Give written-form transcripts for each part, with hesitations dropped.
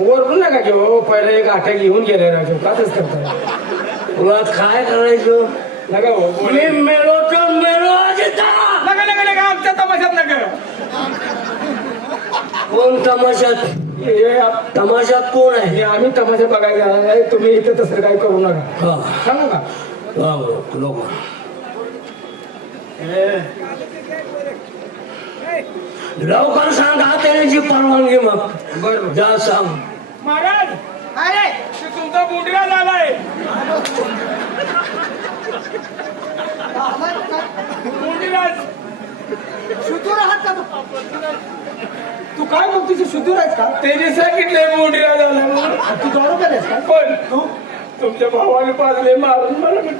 वरून नका घेऊ पहिले एक आठ्या घेऊन गेले राजू काच करता तुला काय करायचं नका हो मी मेलो तर मेलो नका नका नका आमच्या तमाशात नका कोण तमाशात हे तमाशात कोण आहे हे आम्ही तमाशा बघायला आहे. तुम्ही इथं तसं काही करू नका हा सांगू का लोक लवकर सांगा त्याची परवानगी मग बरोबर जा सांग महाराज अरे तुमचा बुंडरा झालाय बुंडीराज शुद्धूर आहात का तू काय बघ तुझे शुद्धूर आहेस का त्याने सांगितलंय बुंडीरा झाला तू दारू केलेस का पण तुमच्या भावाने पाजले मारून मला मी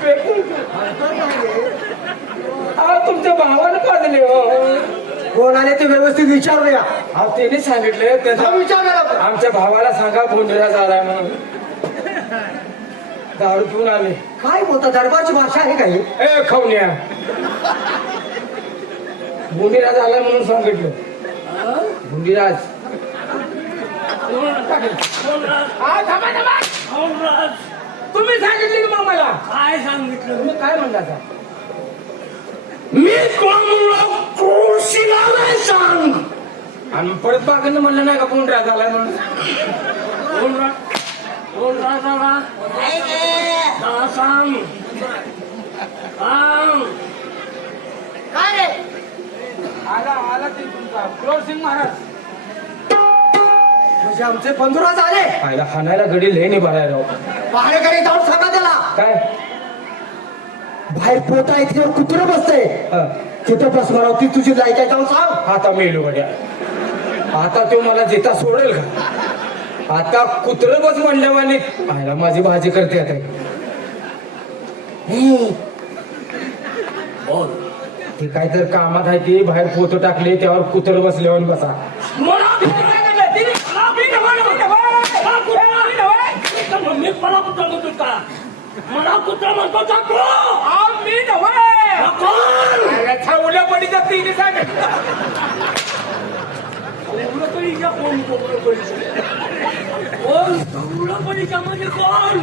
हा तुमच्या भावाने पाजले हो कोण आले ते व्यवस्थित विचारूया त्याने सांगितले त्याचा विचार आमच्या भावाला सांगा बुंडीरा झालाय म्हणून दारू पिऊन आले काय बोलता दरबारची भाषा आहे काही ए खवण्या बुंडीराज आलाय म्हणून सांगितलं बुंडीराज तुम्ही सांगितले की मग मला काय सांगितलं तुम्ही काय म्हणता मी कोण सांग आणि परत बागांना म्हणलं नाही का बुंडीराज आलाय म्हणून कोण राजा सांग काय रे आला आला ते तुमचा क्रोर सिंग महाराज म्हणजे आमचे बंधुराज आले आयला हाणायला घडी लय नाही भरायला राव पहाडेकडे जाऊन सांगा त्याला काय बाहेर पोटा आहे तिच्यावर कुत्र बसतंय तिथं बसणार ती तुझी लायक आहे जाऊन सांग आता मेलो गड्या आता तो मला जिता सोडेल का आता कुत्र बस म्हणल्यावाने आयला माझी भाजी करते आता बोल ते काय तर कामात आहे ते बाहेर पोतं टाकले त्यावर कुत्र बसल्यावर बसा मी मला कुठं म्हणतो का मला कुठं म्हणतो का उड्या पडीचा तिने सांग म्हणजे कोण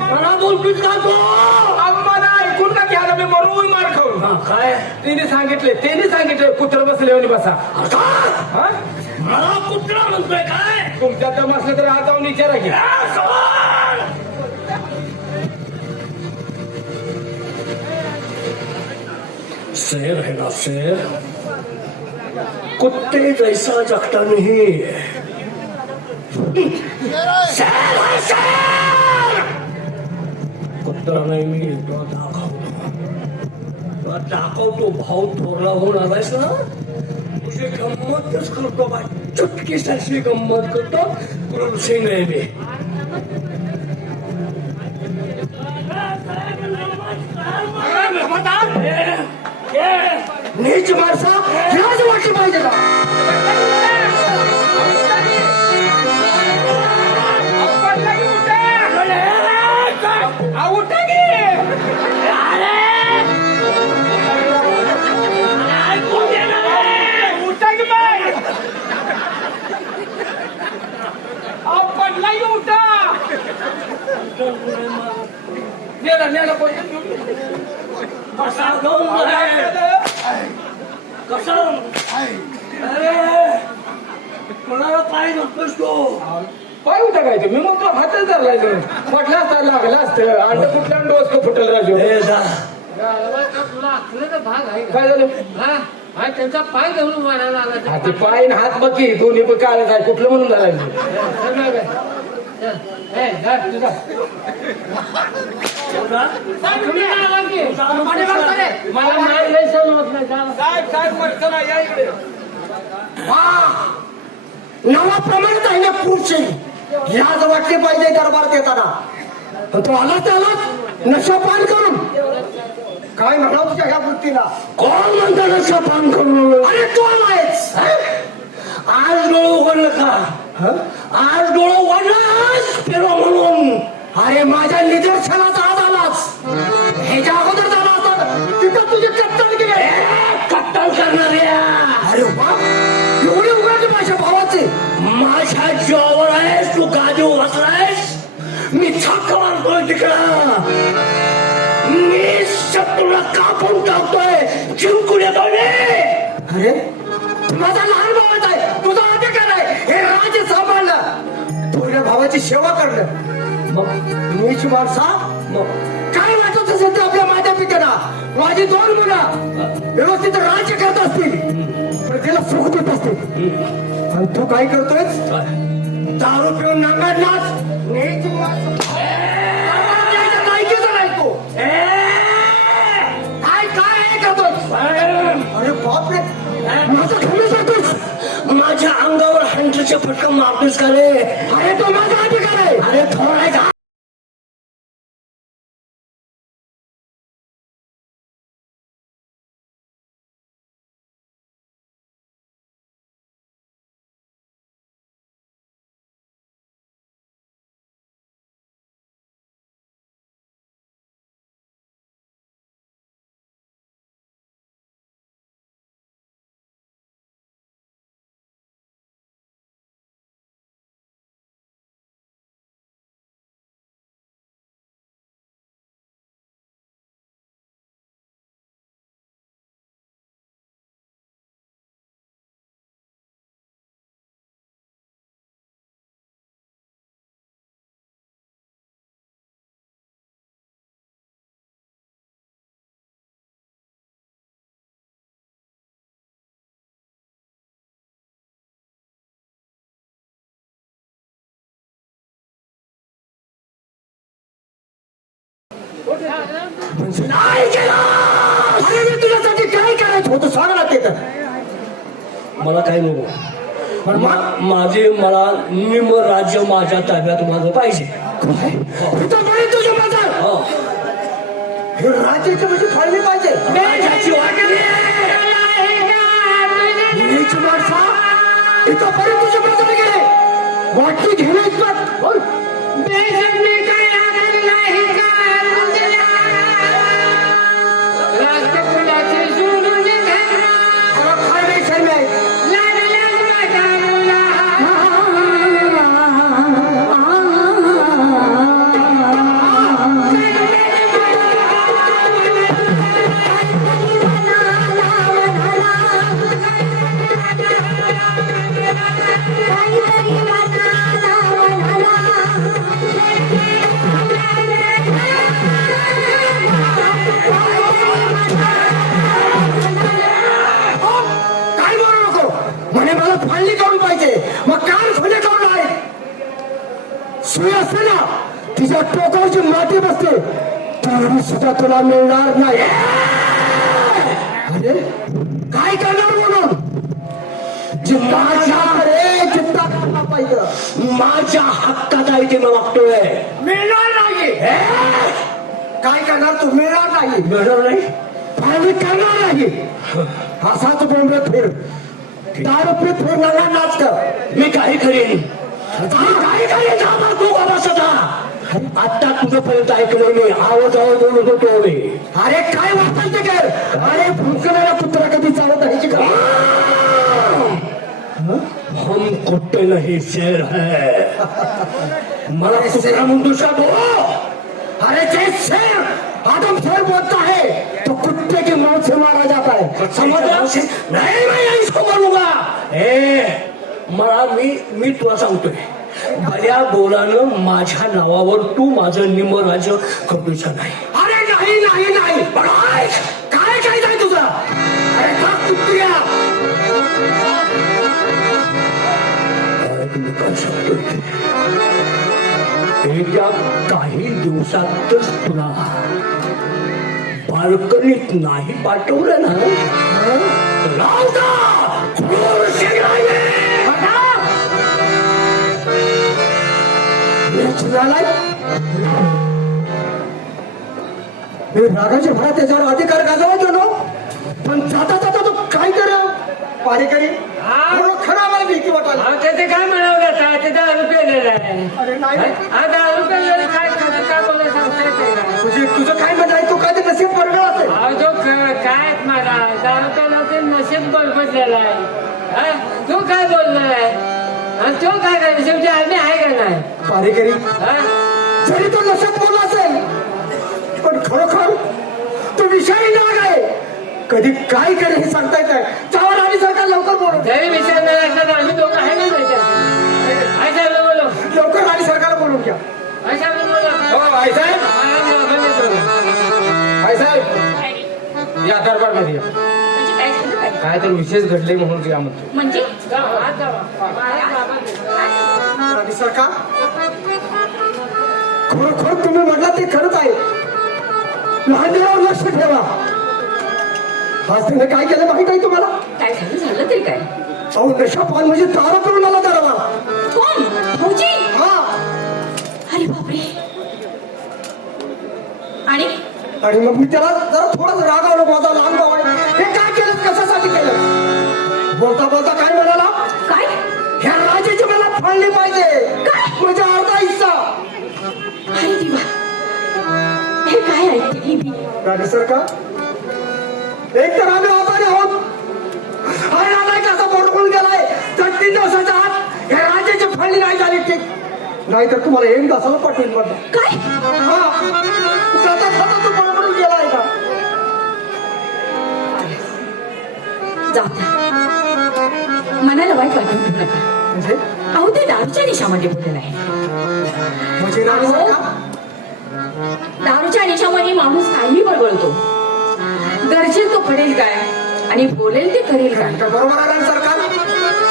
मला बोलतोस का तू मला ऐकून का घ्या मी मरून मार खाऊ काय तिने सांगितले कुत्र बसल्यावर बसा हा मला कुठला म्हणतोय काय तुमच्या दम असलं तर हात जाऊन विचारा की शेर है ना शेर कुत्ते जैसा जगता नहीं शेर है शेर कुत्रा नाही मी तो दाखवतो भाऊ थोरला होऊन आलायस ना तुझी गंमतच करतो बा चुटकीसारखी गंमत करतो क्रूर सिंग आहे मी नीच माणसा लाज वाटली पाहिजे का कसा कसा अरे कोणाला पाय नकोस तो पाय होता काय मी मग तो हातच धरलाय म्हटलं असता लागला असतं अंड कुठल्या डोस फुटल राजू तुला असलं भाग आहे काय झालं हा त्यांचा पाय धरून मारायला आला ते पाय आणि हात बघी दोन्ही पण काय आहे कुठलं म्हणून धरायचं मला मार लय सहन होत नाही नावाप्रमाणेच आहे ना पुरुष लाज वाटली पाहिजे दरबार येताना तो आला त्याला नशापान करून काय म्हणाव तुझ्या ह्या वृत्तीला कोण म्हणतो नशापान करून अरे तू आलायच आज डोळं उघडलं का आज डोळं उघडलास फिरो म्हणून अरे माझ्या निदर्शनात आज आलाच ह्याच्या अगोदर झाला असता तिथं तुझी कत्तल केली कत्तल करणाऱ्या अरे वा एवढी उघडली माझ्या भावाचे माझ्या जीवावर आहेस ऐका, मी शत्रूला कापून टाकतोय, जिंकून येतोय मी. अरे तू माझा लहान भावाचा आहे, तुझा अधिकार आहे हे राज्य सांभाळणं, तुझ्या भावाची सेवा करणं. मग नीच माणसा, मग काय वाटत असेल ते आपल्या माझ्या पित्याला. माझी 2 मुलं व्यवस्थित राज्य करत असतील, प्रजेला सुख देत असतील, आणि तू काय करतोय? दारू पिऊन नांगात नाच. नीच माणसा. लायकीचा नाही तू. काय करतोय? अरे बापरे, माझा खंड जातोस. माझ्या अंगावर हंड्रेडचे फटका मारतोस का रे? अरे तो माझा अधिकार आहे. अरे थोडा नाही केलं. अरे मी तुझ्यासाठी काय करायचं होतं सांग ना ते तर. मला काही नको. माझे मला निम राज्य माझ्या ताब्यात माझं पाहिजे. तुझं माझं हो. हे राज्याची म्हणजे फाळली पाहिजे. राज्याची वाटणी नीच माणसा, इथंपर्यंत तुझ्या बाजूने गेले, वाटणी घेणं इतपत बोल. सुई असते ना, तिच्या टोकावरची माती बसते, तरी सुद्धा तुला मिळणार नाही. अरे काय करणार म्हणून? जिंकता करता पाहिजे. माझ्या हक्कात आहे ते मी मागतोय. मिळणार नाही. काय करणार तू? मिळणार नाही. मिळणार नाही, फाळणी करणार नाही. असाच बोंबलत फिर, दारू पीत फिरणारा नाच कर. मी काही करीन. आता तुझ्यापर्यंत ऐकलं मी, आवाज बोलत होतो मी. अरे काय वाटतं ते कर. अरे भुंकणारा कुत्रा कधी चालत आहे का? हम कुत्ते नहीं शेर है. मला कुत्रा म्हणतो शाबो. अरे जे शेर आदम शेर बोलता है तो कुत्ते की मौत से मारा जाता है. समझला? नाही मैं इसको बोलूंगा. मला मी तुला सांगतोय, भल्या बोलानं माझ्या नावावर तू माझं निम राज्य करूचा नाही. अरे नाही नाही नाही. काय काय नाही तुझं? अरे का कुत्र्या? तुम्ही काय सांगतोय? येत्या काही दिवसातच तुला बाल्कनीत नाही पाठवलं ना, रागाच्या भरात त्याच्यावर अधिकार गाजवायचो ना, पण जाता जाता तो काय कर पारेकरी खरा मला भीती वाटायला. त्याचे काय म्हणावं जाता, ते दारू पेलेलं आहे. अरे नाही हा दारू पेलेलं काय काय बोलायला सांगता येते का? तुझं काय म्हणाय, तू काय ते नशीब बरोबर असेल. अहो जो काय मला दारू पेला ते नशीब बदलेला आहे. हा? तू काय बोलणार आहे आणि तो काय करायचं? शेवटी आम्ही आहे का नाही? पारेकरी हा? जरी तो नशेत बोलला असेल पण खरोखर तो विषारी नाग आहे. कधी काय करेल हे सांगता येत नाही. चावर आणि सरकार लवकर बोलव. जरी विषय नाही असला तर आम्ही दोघं आहे ना त्याच्यात. काय झालं बोलो लवकर आणि सरकारला बोलवून घ्या. अशा बोलो हो आईसाहेब, आईसाहेब या दरबार मध्ये या. म्हणजे काय झालं काय? काय तर विशेष घडले म्हणून या म्हणतो. म्हणजे आणि सरकार खरोखर तुम्ही म्हटलं ते खरंच आहे. लहान मुलावर लक्ष ठेवा. आज त्याने काय केलं माहित आहे तुम्हाला? काय झालं तरी काय? अहो नशा पान म्हणजे दारू पिऊन आला दरवा. कोण? भाऊजी? हा. अरे बापरे. आणि आणि मग मी त्याला जरा थोडं रागावलं. माझा लहान भाऊ आहे, हे काय केलं, कशासाठी केलं? बोलता बोलता काय म्हणाला? काय? ह्या राजाची मला फाळली पाहिजे. काय? म्हणजे अर्धा हिस्सा. अरे देवा, हे काय ऐकते मी? राजे सरकार, एक तर आम्ही आभारी आहोत. अरे आलाय कसा बोडकून गेलाय तर 3 दिवसाच्या आत ह्या राजाची फाळली नाही झाली ठीक. नाहीतर तुम्हाला 1 तासाला पाठवून बघा. काय? जाता जाता तू बडबडून गेलाय का? जाता मनाला वाईट वाटून घेऊ नका. म्हणजे अहो ते दारूच्या निशामध्ये बोलत आहे. म्हणजे राजे सरकार, दारूच्या निशामध्ये माणूस काही बळबळतो. गरजेल तो पडेल काय आणि बोलेल ते करेल काय? तर बरोबर आहे ना सरकार.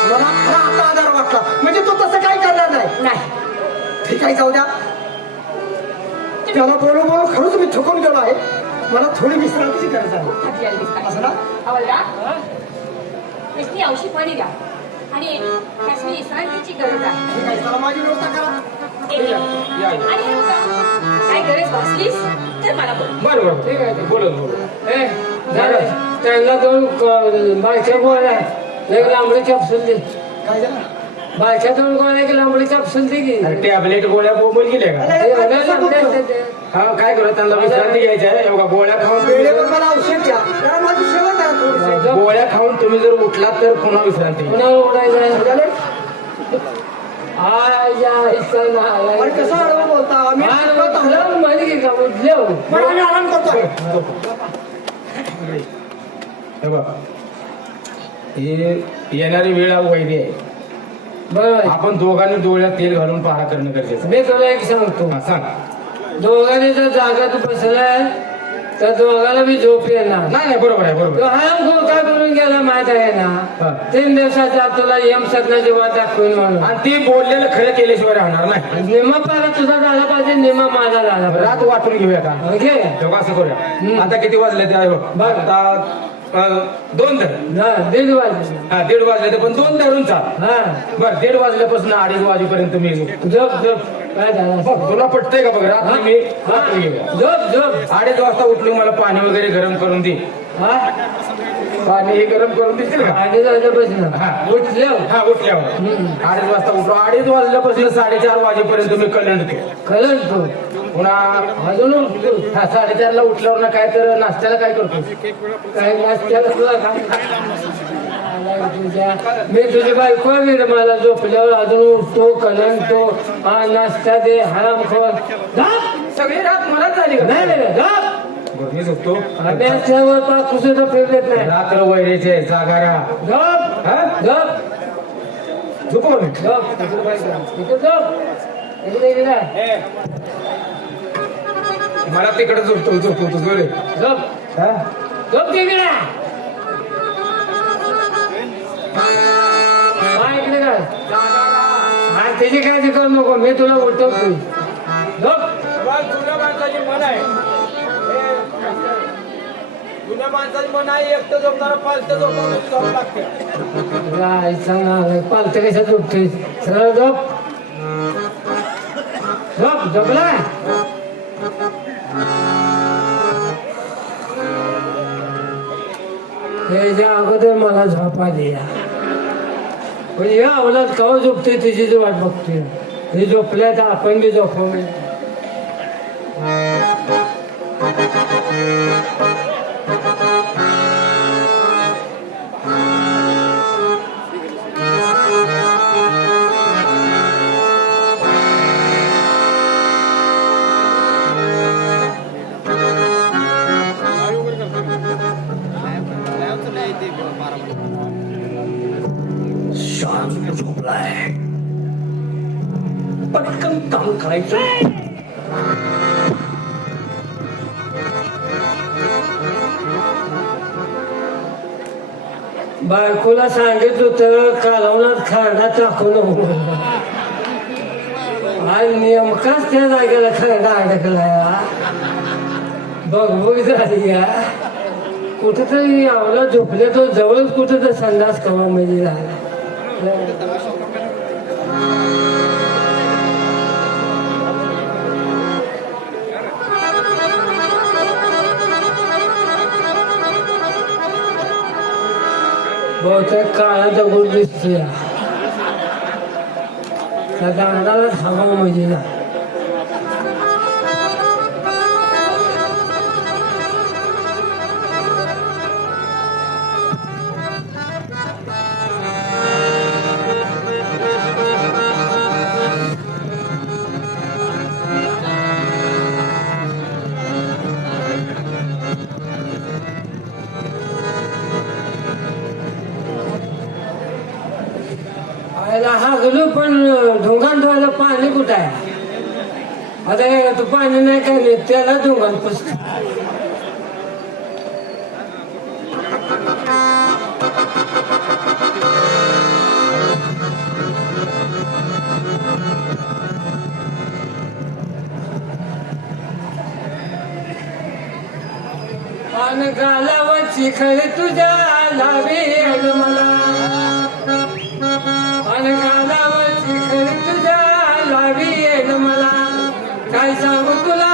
मला खरा आता आधार वाटला. म्हणजे तो तसं काय करणार नाही. नाही. ठीक आहे, जाऊ द्या. त्याला बोलू बोलू खरंच मी थकून गेलो आहे. मला थोडी विश्रांतीची गरज आहे. थकलेलं दिसतंय. असं ना? हवालदार, इसनी औषध पाणी द्या आणि त्याची विश्रांतीची गरज आहे. ठीक आहे, चला माझी व्यवस्था करा. एक- या. आणि हे बघा, काय गरज भासलीस तर मला बोल. बरं बरं ठीक आहे, बोलत बोलत. ए झालं त्यांना दोन बायच्या गोळ्या एक लांबडी कॅप्सूल दे. काय झालं? बायच्या 2 गोळ्या एक लांबडी कॅप्सूल दे की. टॅबलेट गोळ्या बोंबल गेल्या का? अरे, काय कसं बोलतो? हा काय करू, त्यांना विश्रांती घ्यायची आहे. एवढा गोळ्या खाऊन वेळेवर मला औषध द्या. जरा माझी सेवा करा थोडीशी. गोळ्या खाऊन तुम्ही जर उठलात तर पुन्हा विश्रांती घ्या. पुन्हा उडायचं झालं? आय अरे कसं आडवं बोलता? आम्ही थकत आहोत. म्हणजे का उठल्या पण आम्ही आराम करतोय. हे बघ, हे येणारी वेळ वैरी आहे. बरोबर. आपण दोघांनी डोळ्यात तेल घालून पहारा करणं गरजेचं आहे. मी तुला एक सांगतो, हा, सांग. दोघांनी जर जागात बसलाय तर दोघांना बी झोप येणार. नाही नाही, बरोबर आहे, बरोबर तो आहे. हा काय करून गेला माहित आहे हा. ना? 3 दिवसाच्या आत तुला यम सदनाची वाट दाखवून म्हणून. आणि ते बोललेलं खरं केल्याशिवाय राहणार नाही. निम्मा पारा तुझा झाला पाहिजे, निम्मा माझा झाला पाहिजे. रात वाटून घेऊया का? ओके. तेव्हा असं करूया. आता किती वाजले ते आहे बघ. बघ. आता 2 धर. 1:30 वाजले. हा 1:30 वाजले तर पण 2 धरून चाल. हा बर 1:30 वाजल्यापासून 2:30 वाजेपर्यंत मी येऊ. झोप काय झालं? बघ तुला पटतंय का बघ, रात्री मी वाटून घेऊया. झोप 2:30 वाजता उठलो, मला पाणी वगैरे गरम करून दे. हा पाणी हे गरम करून देशील का? आणि वाजल्यापासून हा. उठल्या हा उठल्यावर 2:30 वाजता उठलो. 2:30 वाजल्यापासून 4:30 वाजेपर्यंत मी कलंडतो. कळलं तू पुन्हा अजून उठलो. 4:30 ला उठल्यावर ना काय तर नाश्त्याला काय करतो? काय नाश्त्याला तुला मी तुझी बायको आहे, मी मला झोपल्यावर अजून उठतो कलंडतो. हा नाश्ता दे हराम खोर. सगळी रात मलाच झाली का? नाही नाही झोप. बरं, मी झोपतो. आम्ही असल्यावर पाक सुद्धा फिरत नाही. रात्र वैरेचे जागा राहा. झोप हा? झोप झोपव मी. झोप तिकडे बायको. इकडे झोप इकडे इकडे मला तिकडे झोपतो जोरे. झोप हा? झोप तिकडे. हा इकडे काय हा त्याची काळजी करू नको, मी तुला उठवतो. झोप जुन्या माणसाची मन आहे. जुन्या माणसाची मन आहे, एकटं झोपणारा पालतं झोपणार लागते. काय सांगा पालतं कशा झोपतोय? सरळ झोप झोप झोपला. त्याच्या अगोदर मला झोप आली या. पण या अवलाद कवा झोपते तिची जी वाट बघतोय. हे झोपल्या तर आपण बी झोपवू. पटकन काम करायचं. बायकोला सांगितलं होतं कालवणात खरडा टाकू नको. आज नेमकाच त्या जागेला खरडा अडकलाय. बघ झाली या कुठेतरी आवला झोपले तो जवळच कुठं तर संडास कवा म्हणजे झाला. बहुतेक काळा दगड दिसतोय. त्या दांडाला थांबा म्हणजे ना. हा गेलो पण ढोंगान धुवायला पाणी कुठं आहे. आता काय तू पाणी नाही काय नाही त्याला ढोंगान पुसत. पान गालावची खरे तुझ्या लावी मला. गालावरची खरी तुझ्या लावी येईल मला. काय सांगू तुला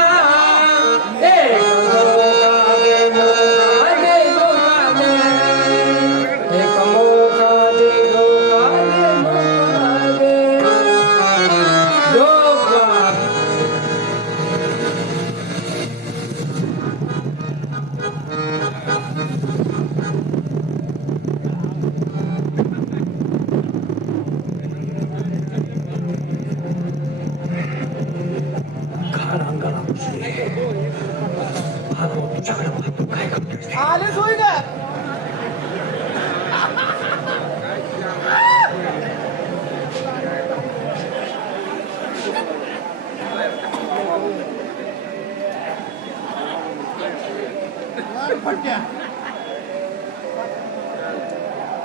आलेच होय ना.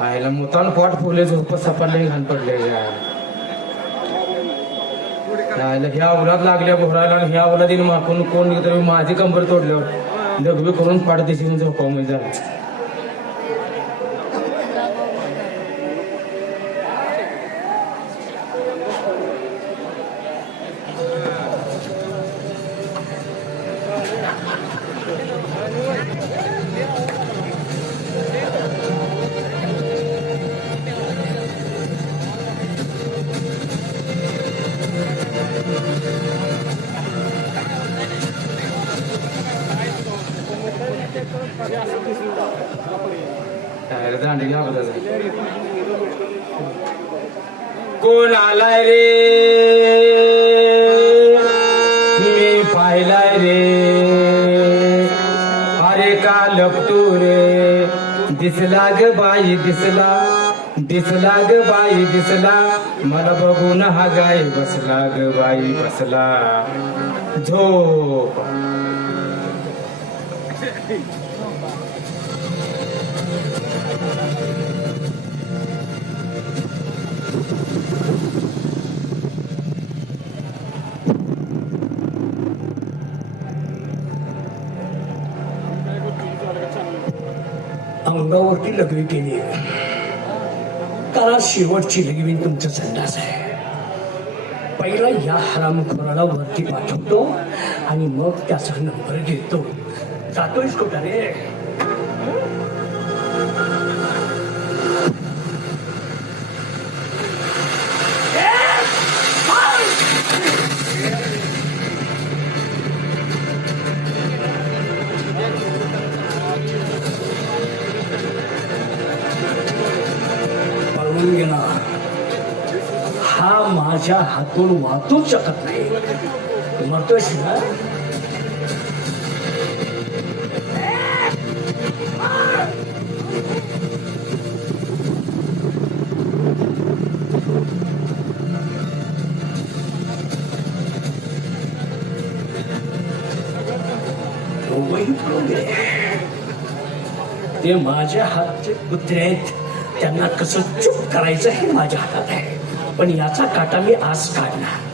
आईला मुतान पोट फुले झोप सपाटले घाण पडले. आईला ह्या उलात लागल्या भोरायला आणि ह्या उलादीन माकून कोण तरी माझी कंबर तोडल्यावर दगबी करून पाडदेशी झोपाव म्हणजे झालं. दांडी कोण आलाय रे मी पाहिलाय रे. अरे का लपतू रे दिसला ग बाई दिसला. दिसला ग बाई दिसला. मला बघून हा गाय बसला ग बाई बसला. झोप अंगावरती लघवी केली. कारण शेवटची लघवी तुमचं संडास आहे. पहिला या हरामखोराला वरती पाठवतो आणि मग त्याचा नंबर घेतो. जातोयस कुठं रे. पळून गेला. हा माझ्या हातून वाचूच शकत नाही. मरतोयस ना. माहीत नव्हते. ते माझ्या हातचे कुत्रे आहेत, त्यांना कसं चूप करायचं हे माझ्या हातात आहे. पण याचा काटा मी आज काढणार.